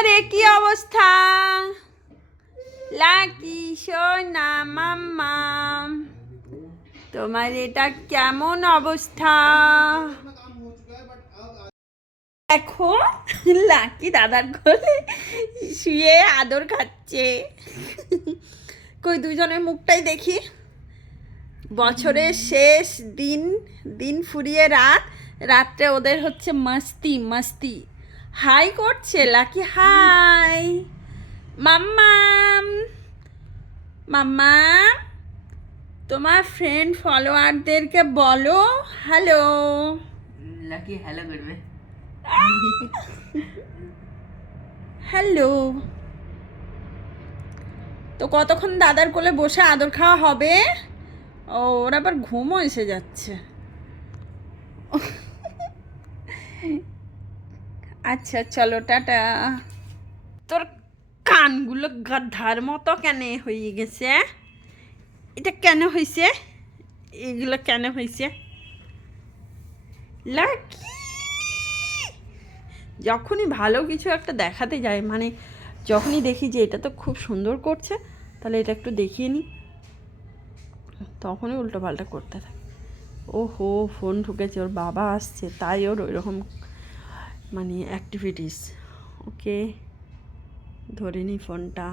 আরে, কি অবস্থা? লাকি, সোনা, মাম্মা, তোমার এটা কেমন অবস্থা? দেখো, লাকি দাদার কোলে শুয়ে আদর খাচ্ছে। কই, দুজনের মুখটাই দেখি। বছরের শেষ দিন দিন ফুরিয়ে রাত। রাত্রে ওদের হচ্ছে মাস্তি মাস্তি। হাই করছে লাকি হাই মাম্মাম মাম্মাম তোমার ফ্রেন্ড ফলোয়ারদেরকে বলো হ্যালো লাকি হ্যালো করবে। হ্যালো তো কতক্ষণ দাদার কোলে বসে আদর খাওয়া হবে? ও ওর আবার ঘুমও এসে যাচ্ছে। আচ্ছা চলো, টাটা। তোর কানগুলো গাধার মতো কেন হয়ে গেছে? এটা কেন হয়েছে? এগুলো কেন হয়েছে? যখনই ভালো কিছু একটা দেখাতে যায় মানে যখনই দেখি যে এটা তো খুব সুন্দর করছে, তাহলে এটা একটু দেখিয়ে নিই। তখনই উল্টো পাল্টা করতে থাকে। ও হো ফোন ঢুকেছে, ওর বাবা আসছে, তাই ওর ওই রকম মানে অ্যাক্টিভিটিস ওকে ধরে নি ফোনটা